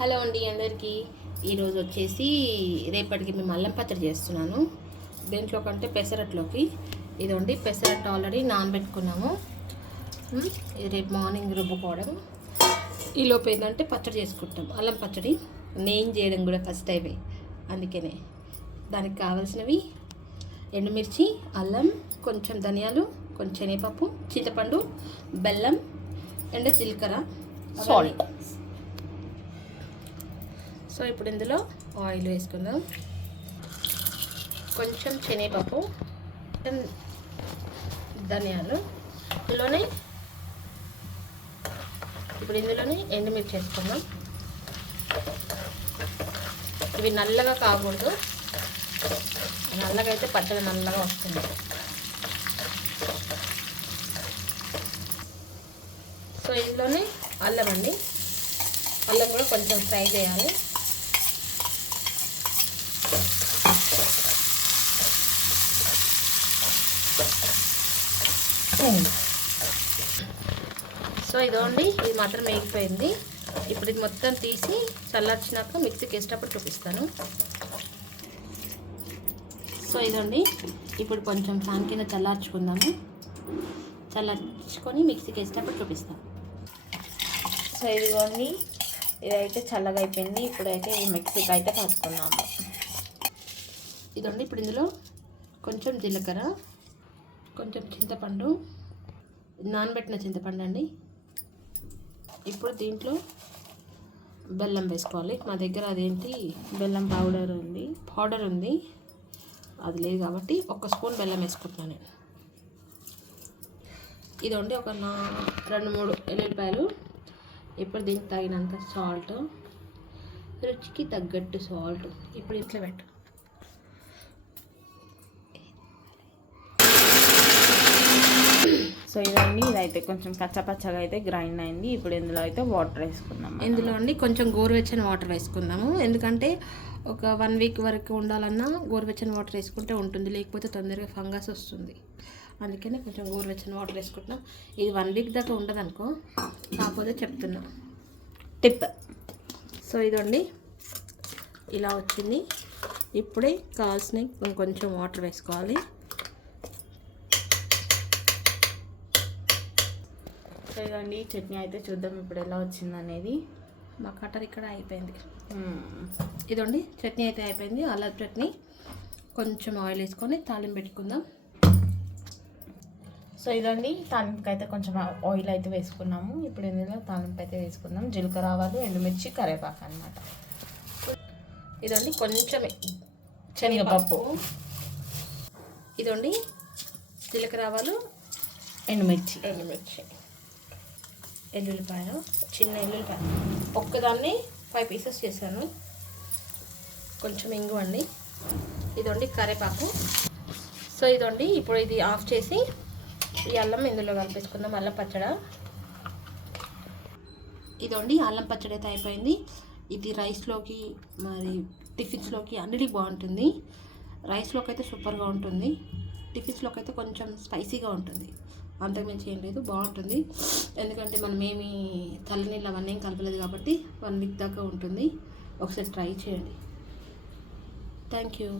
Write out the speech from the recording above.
Hello అండి అందరికీ. ఈరోజు వచ్చేసి రేపటికి మేము అల్లం పచ్చడి చేస్తున్నాను. దేంట్లో కంటే పెసరట్లోకి. ఇదండి పెసరట్టు ఆల్రెడీ నానబెట్టుకున్నాము. ఇది రేపు మార్నింగ్ రుబ్బుకోవడం. ఈలోపు ఏంటంటే పచ్చడి చేసుకుంటాం. అల్లం పచ్చడి. నేను చేయడం కూడా ఫస్ట్ టైమే. అందుకనే. దానికి కావాల్సినవి ఎండుమిర్చి అల్లం కొంచెం ధనియాలు కొంచెం శనగపప్పు చింతపండు బెల్లం అండ్ జీలకర్ర సాల్ట్ సో ఇప్పుడు ఇందులో ఆయిల్ వేసుకుందాం. కొంచెం శనగపప్పు ధనియాలు. ఇందులోనే ఇప్పుడు ఇందులోనే ఎండుమిర్చి వేసుకుందాం. ఇవి నల్లగా కాకూడదు. నల్లగా అయితే పచ్చడి నల్లగా వస్తుంది. సో ఇందులోనే అల్లం అండి. అల్లం కూడా కొంచెం ఫ్రై చేయాలి సో ఇదోండి ఇది మాత్రం వేగిపోయింది. ఇప్పుడు ఇది మొత్తం తీసి చల్లార్చినాక మిక్సీకి వేసేటప్పుడు చూపిస్తాను. సో ఇదండి ఇప్పుడు కొంచెం ఫ్యాన్ కింద చల్లార్చుకుందాము. చల్లార్చుకొని మిక్సీకి వేసేటప్పుడు చూపిస్తాను. సో ఇదిగోండి ఇదైతే చల్లగా అయిపోయింది. ఇప్పుడైతే ఈ మిక్సీకి అయితే కలుపుకున్నాము ఇదండి ఇప్పుడు ఇందులో కొంచెం జీలకర్ర కొంచెం చింతపండు నానబెట్టిన చింతపండు అండి. ఇప్పుడు దీంట్లో బెల్లం వేసుకోవాలి. మా దగ్గర అదేంటి బెల్లం పౌడర్ ఉంది పౌడర్ ఉంది. అది లేదు కాబట్టి ఒక స్పూన్ బెల్లం వేసుకుంటున్నాను నేను. ఇదండి ఒక నా రెండు మూడు ఎల్లుల్లిపాయలు. ఇప్పుడు దీనికి తగినంత సాల్ట్ రుచికి తగ్గట్టు సాల్ట్ ఇప్పుడు ఇట్లా పెట్టు. సో ఇదండి ఇదైతే కొంచెం కచ్చపచ్చగా అయితే గ్రైండ్ అయింది. ఇప్పుడు ఇందులో అయితే వాటర్ వేసుకున్నాం మనం. ఇందులో అండి కొంచెం గోరువెచ్చని వాటర్ వేసుకుందాము. ఎందుకంటే ఒక వన్ వీక్ వరకు ఉండాలన్నా గోరువెచ్చని వాటర్ వేసుకుంటే ఉంటుంది. లేకపోతే తొందరగా ఫంగస్ వస్తుంది. అందుకని కొంచెం గోరువెచ్చని వాటర్ వేసుకుంటున్నాం. ఇది వన్ వీక్ దాకా ఉండదు అనుకో కాకపోతే చెప్తున్నా. టిప్ సో ఇదండి. ఇలా వచ్చింది. ఇప్పుడే కావాల్సిన కొంచెం వాటర్ వేసుకోవాలి. ఇదండి చట్నీ అయితే చూద్దాం ఇప్పుడు ఎలా వచ్చింది అనేది మా కటర్ ఇక్కడ అయిపోయింది. ఇదండి చట్నీ అయితే అయిపోయింది. అల్లం చట్నీ. కొంచెం ఆయిల్ వేసుకొని తాలింపు పెట్టుకుందాం. సో ఇదండి తాలింపుకి అయితే కొంచెం ఆయిల్ అయితే వేసుకున్నాము. ఇప్పుడు ఇందులో తాలింపు అయితే వేసుకుందాం. జీలకర్ర ఆవాలు ఎండుమిర్చి కరివేపాకు అనమాట ఇదండి కొంచెమే శనగపప్పు. ఇదండి జీలకర్ర ఆవాలు ఎండుమిర్చి. ఎండుమిర్చి. ఎల్లుల్లిపాయలు చిన్న ఎల్లుల్లిపాయ. ఒక్కదాన్ని ఫైవ్ పీసెస్ చేశాను. కొంచెం ఇంగు అండి. ఇదండి కరేపాకు సో ఇదండి ఇప్పుడు ఇది ఆఫ్ చేసి ఈ అల్లం ఇందులో కలిపేసుకుందాం అల్లం పచ్చడ. ఇదండి అల్లం పచ్చడి అయితే అయిపోయింది. ఇది రైస్లోకి మరి టిఫిన్స్లోకి అన్నిటికీ బాగుంటుంది. రైస్లోకి అయితే సూపర్గా ఉంటుంది. టిఫిన్స్లోకి అయితే కొంచెం స్పైసీగా ఉంటుంది. అంతకుమించి ఏం లేదు బాగుంటుంది. ఎందుకంటే మనం ఏమి చల్లనీళ్ళు అవన్నీ ఏం కలపలేదు కాబట్టి వన్ వీక్ దాకా ఉంటుంది. ఒకసారి ట్రై చేయండి. Thank you.